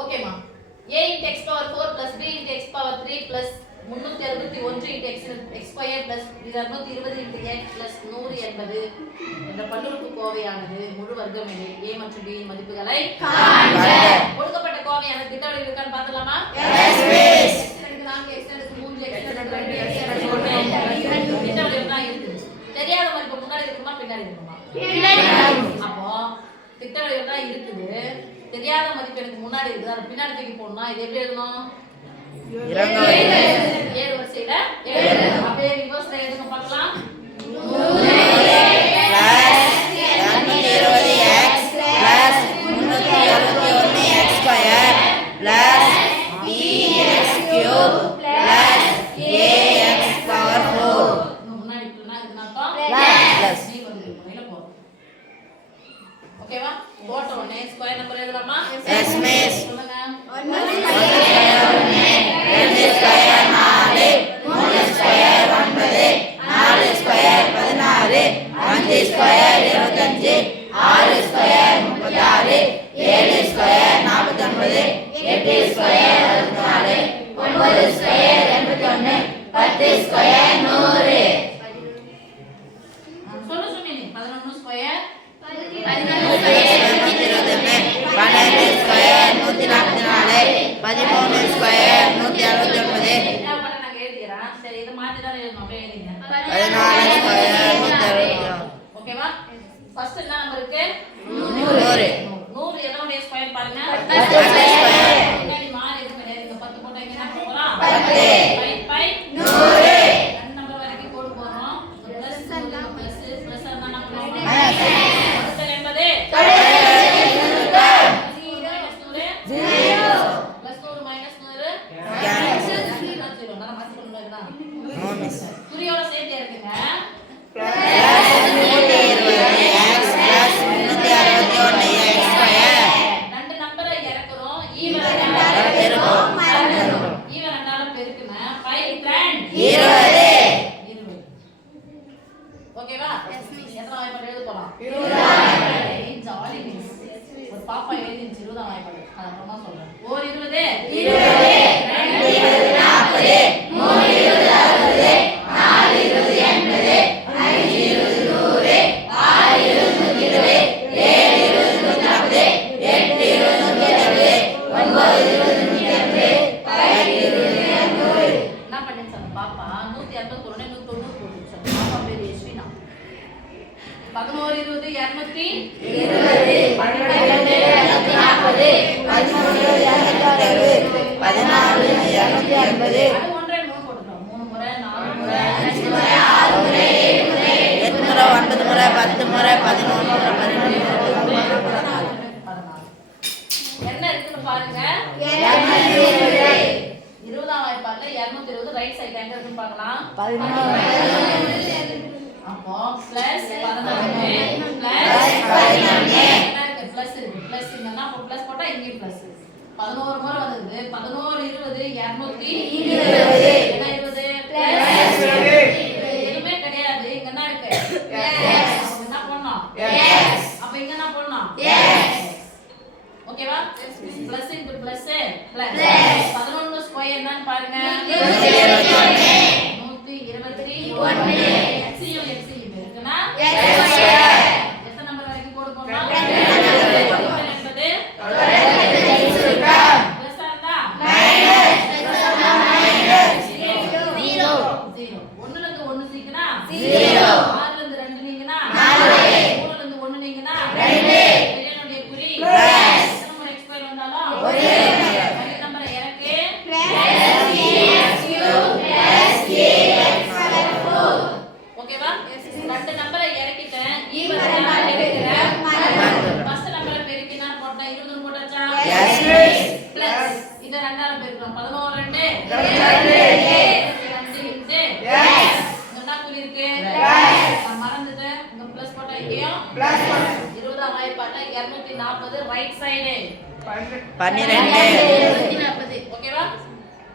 ஓகேமா. a into x power 4 plus b into x power 3 plus 361 into x square plus 220 into x plus 100 என்பது என்ற பல்லுறுப்புக்கோவையானது முழு வர்க்கமெனில் a மற்றும் b மதிப்புகளை காண்க. கொடுக்கப்பட்ட கோவையானது திட்டவடிவில் இருக்கான்னு பார்த்தலாமா? Yes miss. x க்கு 4 x க்கு 3 x க்கு 2 x க்கு 1 திட்டவடிவில் தான் இருக்குது. தெரியாத மதிப்பு முன்னாடி இருக்குமா பின்னாடி இருக்குமா? பின்னாடி. அப்போ திட்டவடிவில் தான் இருக்குது. தெரியாத மதிப்பு எனக்கு முன்னாடி இருக்குது, அது பின்னாடி தூக்கி போடணும். இது எப்படி எழுதணும்? ஏழு வரிசையில எழுது. அப்படியே ரிவர்ஸ்ல எழுதுங்க பார்க்கலாம். 1 போட்ட உடனே ஸ்கொயர் நம்பர் எழுதலாமா? Yes miss. சொல்லுங்க. 1 square 2 square 4 3 square 9 4 square 16 5 square 25 6 square 36 7 square 49 8 square 64 9 square 81 10 square 100. சொல்லு சுமினி. 11 ஸ்கொயர் 12 ஸ்கொயர் 144 13 ஸ்கொயர் 169 என்ன பண்ண நான் எழுதிறேன். சரி இத மாத்தி தான் எழுதணும். அப்படியே எழுதிங்க. 14 ஸ்கொயர் 166. ஓகேவா? ஃபர்ஸ்ட் என்ன நம்பர் இருக்கு? 100. 100 எதோட ஸ்கொயர் பாருங்க. 10 ஸ்கொயர். முன்னாடி மாறி இருக்கு. நீங்க 10 போட்டா இங்க என்ன போறோம்? 10. 100. ரெண்டு நம்பர் வரைக்கும் கோடு போறோம். பிளஸ் பிளஸ் என்ன பண்ணுவோம்? அடுத்து 80. குறியோட சேர்த்து இருக்குங்க. ரெண்டு நம்பரை இறக்குறோம். ஈவன் ரெண்டால பெருக்குங்க. 5 grand 20. ஓகேவா? எத்தனை வாய்ப்பாடு எழுத போறோம்? 20. Jolly miss. ஒரு பாப்பா எழுதிச்சு 20 வாய்ப்பாடு. அது அப்புறமா சொல்றேன். ஓர் 20 20 2 20 40 3 20 60 4 20 80 5 20 100 6 20 120 7 20 140 8 20 170 9 20 180 10 20 100. என்ன பண்ணிச்சு அந்த பாப்பா? 180 போறோனே 190 போட்டுச்சு. பாப்பா பேர் யஸ்வினா. 11 20 220 12 240 13 260 14 280. அது ஒன்றே மூணு போட்டுட்டோம். 3 முறை 4 முறை 5 முறை 6 முறை 7 முறை 8 முறை 9 முறை 10 முறை 11 முறை 12 என்ன இருக்குன்னு பாருங்க. 20ஆம் வாய்ப்பாடுல 220 ரைட் சைடு எங்க இருக்குன்னு பார்க்கலாம். 11. அப்போ பிளஸ் 11 பிளஸ் 11 என்ன இருக்கு? பிளஸ் இருக்கு. பிளஸ் இங்கன்னா அப்போ பிளஸ் போட்டா இங்க பிளஸ். 11 முறை வந்தது. 11 20 220 என்ன 20 பிளஸ் 20. எதுமே கிடையாது. இங்க என்ன இருக்கு? எஸ். அப்ப என்ன பண்ணனும்? எஸ். அப்ப இங்க என்ன பண்ணனும்? எஸ். ஓகேவா? Plus into plus plus 11 square என்னன்னு பாருங்க. 121 எக்ஸியும் எக்ஸியும் இருக்குனா எக்ஸ் ஸ்கொயர். எத்தனை நம்பர் வரைக்கும் கோட் போடலாம்? 80 பிளஸ் ஆண்டா மைனஸ் 0 1ல இருந்து 1 சீக்கினா 0 6ல இருந்து 2 நீங்கனா 4 3ல இருந்து 1 நீங்கனா 2 என்னுடைய குறி பிளஸ். எத்தனை நம்பர் எக்ஸ் ஸ்கொயர் வந்தாலும் ஒரே நம்பரை இறக்கு plus x cube plus ax power 4. ஓகேவா? ரெண்டு நம்பரை இறக்கிட்டேன். ஈவன் நான் எடுக்கிறேன். ஃபர்ஸ்ட் நம்பரை பெருக்கினா போட்டா 20 போட்டாச்சா? Yes miss. பிளஸ் இத ரெண்டால பெருக்குறோம். 11 2 2 எஸ். என்ன குறி இருக்கு? பிளஸ். நான் மறந்துட்டேன். இங்க பிளஸ் போட்டா இங்கேயும் பிளஸ். 20ஆம் வாய்ப்பாடுல 240 ரைட் சைடு 12 ஓகேவா?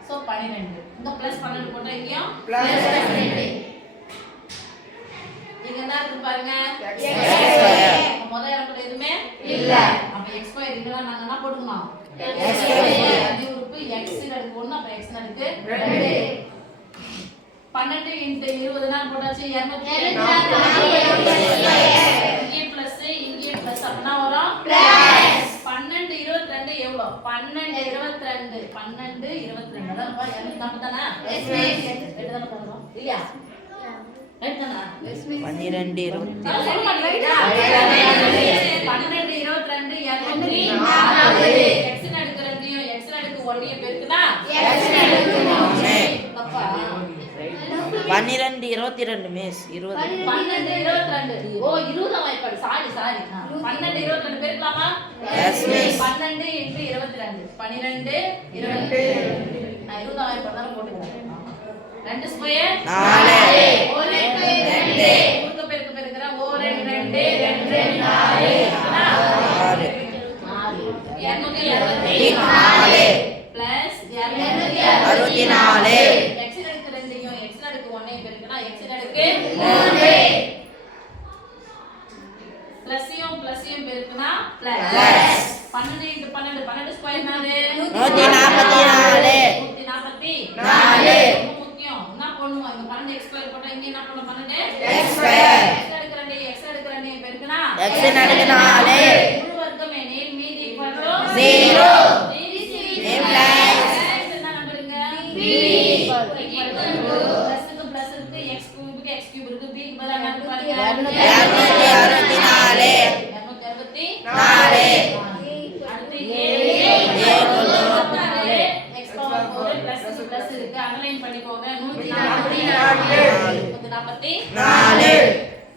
சோ 12. இந்த பிளஸ் 12 போட்டா இங்கேயும் பிளஸ் 12. இங்க என்ன இருக்கு பாருங்க? X square. முதல் இடத்துல எதுமே இல்ல. அப்ப எக்ஸ் ஸ்கொயர் இதெல்லாம் நாங்க என்ன போட்டுக்கலாம் அதி உறுப்பு எக்ஸ் அடுக்கு 1 அப்ப எக்ஸ் அடுக்கு 2 12 × 20 நான் போட்டாச்சு 240 இங்கே பிளஸ் இங்கே பிளஸ் அப்பனா வரும் பிளஸ் 12 22 எவ்வளவு 12 22 12 22 அதான் பா 240 தானா எஸ் மிஸ் எட்டு தான போறோம் இல்லையா ரைட் தானா எஸ் மிஸ் 12 20 சொல்ல மாட்டீங்களா 12 22 240 x ன் அடுக்கு 2 x ன் அடுக்கு 1 பெருக்குனா x ன் அடுக்கு 3 தப்பா 12 22 மிஸ் 20 12 22 ஓ 20 வாய்ப்பாடு சாரி 12 22 பெருக்கலாமா எஸ் மிஸ் 12 × 22 12 22 நான் 20 வாய்ப்பாடு தான் போட்டுக்கிறேன் 2 ஸ்கொயர் 4 1 2 குறுக்க பெருக்க பெருக்குறேன் 1 2 2 4 6 264 பிளஸ் 264 x ன் அடுக்கு 2 யும் x ன் அடுக்கு 1 யும் பெருக்குனா x ன் அடுக்கு 3 பிளஸ் யும் பெருக்குனா பிளஸ் 12 × 12 12 ஸ்கொயர் நானே 144 144 ரொம்ப முக்கியம் என்ன பண்ணுவோம் இங்க 12 x ஸ்கொயர் போட்டா இங்க என்ன பண்ணனும் 12 x ஸ்கொயர் x அடுக்கு 2 பெருக்குனா x ன் அடுக்கு 4 முழு வர்க்கம் எனில் மீதி = 0